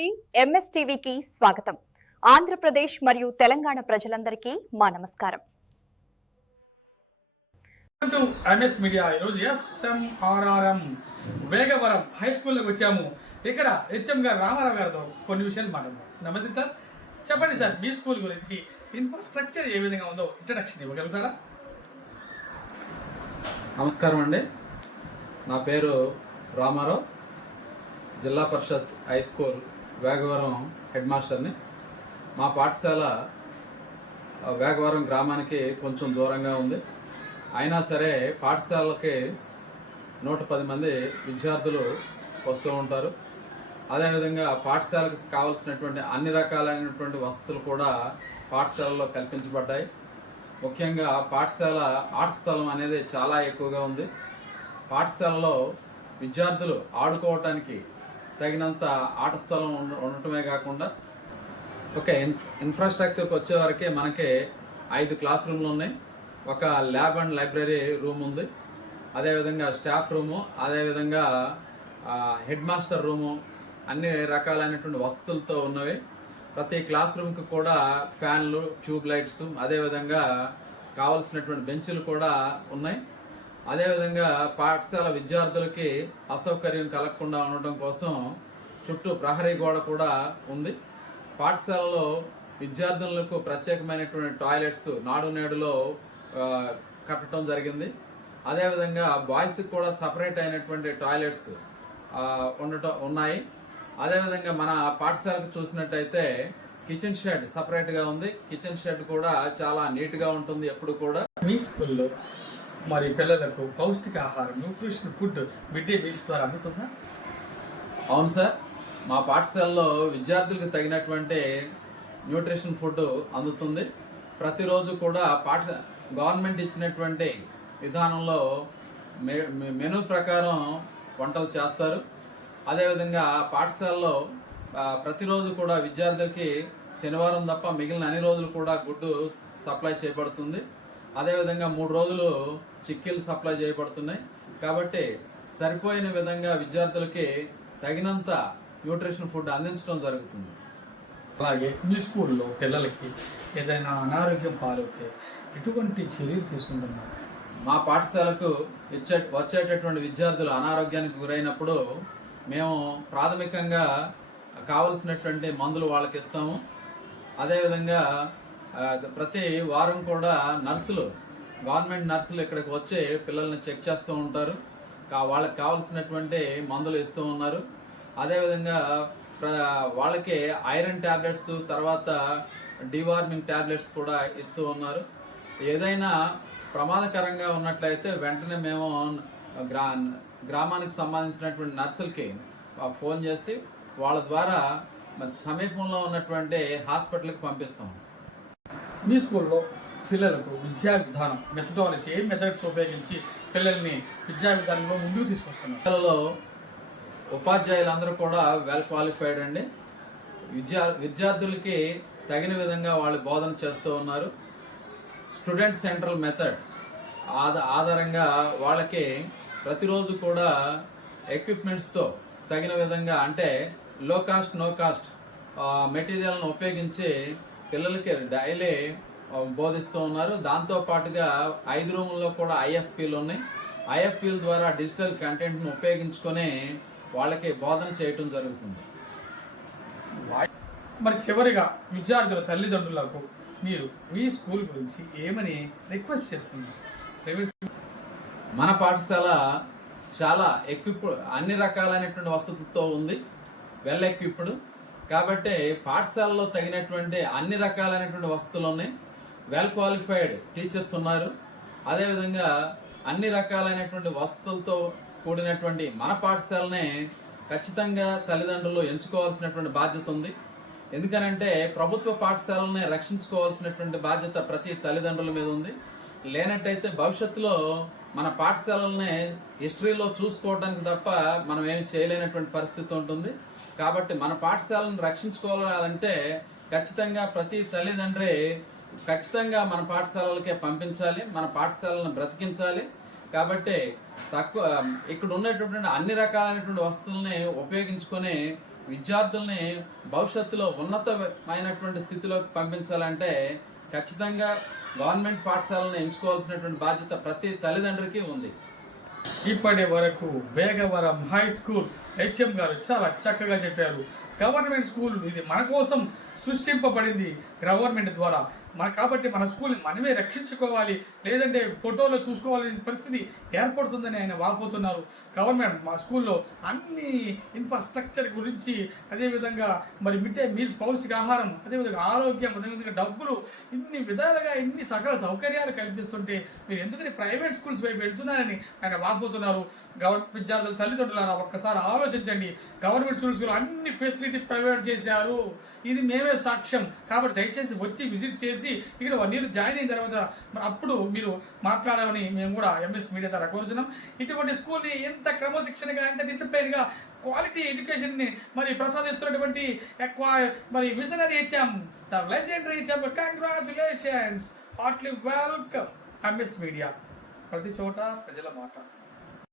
TV MS టీవీకి స్వాగతం. ఆంధ్రప్రదేశ్ మరియు తెలంగాణ ప్రజలందరికీ మా నమస్కారం. ఎంఎస్ మీడియా ఈరోజు ఎస్ఎంఆర్ఆర్ఎం వేగవరం హై స్కూల్కి వచ్చాము. ఇక్కడ హెచ్ఎం గారు రామారావు గారితో కొన్ని విషయాలు మాట్లాడదాం. నమస్తే సార్, చెప్పండి సార్, మీ స్కూల్ గురించి ఇన్ఫ్రాస్ట్రక్చర్ ఏ విధంగా ఉందో ఇంట్రడక్షన్ ఇవ్వగలుగుతారా? నమస్కారం అండి, నా పేరు రామారావు, జిల్లా పరిషత్ హై స్కూల్ వేగవరం హెడ్ మాస్టర్ని. మా పాఠశాల వేగవరం గ్రామానికి కొంచెం దూరంగా ఉంది. అయినా సరే పాఠశాలకి 110 మంది విద్యార్థులు వస్తూ ఉంటారు. అదేవిధంగా పాఠశాలకు కావాల్సినటువంటి అన్ని రకాలైనటువంటి వసతులు కూడా పాఠశాలలో కల్పించబడ్డాయి. ముఖ్యంగా పాఠశాల ఆట స్థలం అనేది చాలా ఎక్కువగా ఉంది. పాఠశాలలో విద్యార్థులు ఆడుకోవటానికి తగినంత ఆట స్థలం ఉండటమే కాకుండా ఇన్ఫ్రాస్ట్రక్చర్కి వచ్చేవరకే మనకి 5 క్లాస్ రూమ్లు ఉన్నాయి, ఒక ల్యాబ్ అండ్ లైబ్రరీ రూమ్ ఉంది, అదేవిధంగా స్టాఫ్ రూము, అదేవిధంగా హెడ్ మాస్టర్ రూము, అన్ని రకాలైనటువంటి వసతులతో ఉన్నవి. ప్రతి క్లాస్ రూమ్కి కూడా ఫ్యాన్లు, ట్యూబ్ లైట్స్, అదేవిధంగా కావలసినటువంటి బెంచులు కూడా ఉన్నాయి. అదేవిధంగా పాఠశాల విద్యార్థులకి అసౌకర్యం కలగకుండా ఉండటం కోసం చుట్టూ ప్రహరీ గోడ కూడా ఉంది. పాఠశాలలో విద్యార్థులకు ప్రత్యేకమైనటువంటి టాయిలెట్స్ నాడు నేడులో కట్టడం జరిగింది. అదేవిధంగా బాయ్స్కి కూడా సపరేట్ అయినటువంటి టాయిలెట్స్ ఉన్నాయి. అదేవిధంగా మన పాఠశాలకు చూసినట్టయితే కిచెన్ షెడ్ సపరేట్గా ఉంది. కిచెన్ షెడ్ కూడా చాలా నీట్గా ఉంటుంది ఎప్పుడు కూడా. మీ స్కూల్లో మరి పిల్లలకు పౌష్టికాహారం, nutrition food mid day meals ద్వారా అందుతుందా? అవును సార్, మా పాఠశాలలో విద్యార్థులకు తగినటువంటి న్యూట్రిషన్ ఫుడ్ అందుతుంది. ప్రతిరోజు కూడా గవర్నమెంట్ ఇచ్చినటువంటి విధానంలో మెనూ ప్రకారం వంటలు చేస్తారు. అదేవిధంగా పాఠశాలలో ప్రతిరోజు కూడా విద్యార్థులకి శనివారం తప్ప మిగిలిన అన్ని రోజులు కూడా గుడ్డు సప్లై చేయబడుతుంది. అదేవిధంగా 3 రోజులు చిక్కీలు సప్లై చేయబడుతున్నాయి. కాబట్టి సరిపోయిన విధంగా విద్యార్థులకి తగినంత న్యూట్రిషన్ ఫుడ్ అందించడం జరుగుతుంది. అలాగే మీ స్కూల్లో పిల్లలకి ఏదైనా అనారోగ్యం పాలవుతే ఎటువంటి చర్యలు తీసుకుంటున్నారు? మా పాఠశాలకు వచ్చేటటువంటి విద్యార్థులు అనారోగ్యానికి గురైనప్పుడు మేము ప్రాథమికంగా కావలసినటువంటి మందులు వాళ్ళకి ఇస్తాము. అదేవిధంగా ప్రతి వారం కూడా గవర్నమెంట్ నర్సులు ఇక్కడికి వచ్చి పిల్లల్ని చెక్ చేస్తూ ఉంటారు. వాళ్ళకి కావాల్సినటువంటి మందులు ఇస్తూ ఉన్నారు. అదేవిధంగా వాళ్ళకి ఐరన్ ట్యాబ్లెట్స్, తర్వాత డివార్మింగ్ ట్యాబ్లెట్స్ కూడా ఇస్తూ ఉన్నారు. ఏదైనా ప్రమాదకరంగా ఉన్నట్లయితే వెంటనే మేము గ్రామానికి సంబంధించినటువంటి నర్సులకి ఫోన్ చేసి వాళ్ళ ద్వారా సమీపంలో ఉన్నటువంటి హాస్పిటల్కి పంపిస్తాం. మీ స్కూల్లో పిల్లలకు విద్యా విధానం మెథడాలజీ, ఏ మెథడ్స్ ఉపయోగించి పిల్లల్ని విద్యా విధానంలో ముందుకు తీసుకొస్తున్నారు? పిల్లలలో ఉపాధ్యాయులందరూ కూడా వెల్ క్వాలిఫైడ్ అండి. విద్యార్థులకి తగిన విధంగా వాళ్ళు బోధన చేస్తూ ఉన్నారు. స్టూడెంట్ సెంట్రల్ మెథడ్ ఆధారంగా వాళ్ళకి ప్రతిరోజు కూడా ఎక్విప్మెంట్స్తో తగిన విధంగా, అంటే లో కాస్ట్ నో కాస్ట్ మెటీరియల్ను ఉపయోగించి పిల్లలకి డైలీ బోధిస్తూ ఉన్నారు. దాంతోపాటుగా 5 రూముల్లో కూడా ఐఎఫ్పీలు ఉన్నాయి. ఐఎఫ్పీల ద్వారా డిజిటల్ కంటెంట్ను ఉపయోగించుకొని వాళ్ళకి బోధన చేయటం జరుగుతుంది. మరి చివరిగా విద్యార్థుల తల్లిదండ్రులకు మీరు మీ స్కూల్ గురించి ఏమని రిక్వెస్ట్ చేస్తున్నారు? మన పాఠశాల చాలా అన్ని రకాలైనటువంటి వసతులతో ఉంది, వెల్ ఎక్విప్డ్. కాబట్టి పాఠశాలలో తగినటువంటి అన్ని రకాలైనటువంటి వసతులు ఉన్నాయి. వెల్ క్వాలిఫైడ్ టీచర్స్ ఉన్నారు. అదేవిధంగా అన్ని రకాలైనటువంటి వసతులతో కూడినటువంటి మన పాఠశాలనే ఖచ్చితంగా తల్లిదండ్రులు ఎంచుకోవాల్సినటువంటి బాధ్యత ఉంది. ఎందుకనంటే ప్రభుత్వ పాఠశాలని రక్షించుకోవాల్సినటువంటి బాధ్యత ప్రతి తల్లిదండ్రుల మీద ఉంది. లేనట్టయితే భవిష్యత్తులో మన పాఠశాలల్ని హిస్టరీలో చూసుకోవడానికి తప్ప మనం ఏమి చేయలేనటువంటి పరిస్థితి ఉంటుంది. కాబట్టి మన పాఠశాలను రక్షించుకోవాలంటే ఖచ్చితంగా ప్రతి తల్లిదండ్రి ఖచ్చితంగా మన పాఠశాలలకే పంపించాలి, మన పాఠశాలను బ్రతికించాలి. కాబట్టి ఇక్కడ ఉన్నటువంటి అన్ని రకాలైనటువంటి వస్తువుల్ని ఉపయోగించుకొని విద్యార్థుల్ని భవిష్యత్తులో ఉన్నతమైనటువంటి స్థితిలోకి పంపించాలంటే ఖచ్చితంగా గవర్నమెంట్ పాఠశాలను ఎంచుకోవాల్సినటువంటి బాధ్యత ప్రతి తల్లిదండ్రికి ఉంది. ఇప్పటి వరకు వేగవరం హై స్కూల్ హెచ్ఎం గారు చాలా చక్కగా చెప్పారు. గవర్నమెంట్ స్కూల్ ఇది మన కోసం సృష్టింపబడింది గవర్నమెంట్ ద్వారా. కాబట్టి మన స్కూల్ని మనమే రక్షించుకోవాలి, లేదంటే ఫోటోలో చూసుకోవాలనే పరిస్థితి ఏర్పడుతుందని ఆయన వాపోతున్నారు. గవర్నమెంట్ మా స్కూల్లో అన్ని ఇన్ఫ్రాస్ట్రక్చర్ గురించి, అదేవిధంగా మరి మిడ్ డే మీల్స్ పౌష్టికాహారం, అదేవిధంగా ఆరోగ్యం, అదేవిధంగా డబ్బులు, ఇన్ని విధాలుగా ఇన్ని సకల సౌకర్యాలు కల్పిస్తుంటే మీరు ఎందుకని ప్రైవేట్ స్కూల్స్ వైపు వెళ్తున్నారని ఆయన వాపోతున్నారు. విద్యార్థుల తల్లిదండ్రులారా ఒక్కసారి ఆలోచించండి. గవర్నమెంట్ స్కూల్స్లో అన్ని ఫెసిలిటీ ప్రైవేట్ చేశారు, ఇది మేమే సాక్ష్యం. కాబట్టి దయచేసి వచ్చి విజిట్ చేసి ఇక్కడ 1 year జాయిన్ అయిన తర్వాత అప్పుడు మీరు మాట్లాడాలని మేము కూడా ఎంఎస్ మీడియా ద్వారా కోరుతున్నాం. ఇటువంటి స్కూల్ని ఎంత క్రమశిక్షణగా, ఎంత డిసిప్లైన్గా క్వాలిటీ ఎడ్యుకేషన్ని మరి ప్రసాదిస్తున్నటువంటి మరి visionary HM, the legendary HM, congratulations, heartily welcome MS media. ప్రతి చోట ప్రజల మాట.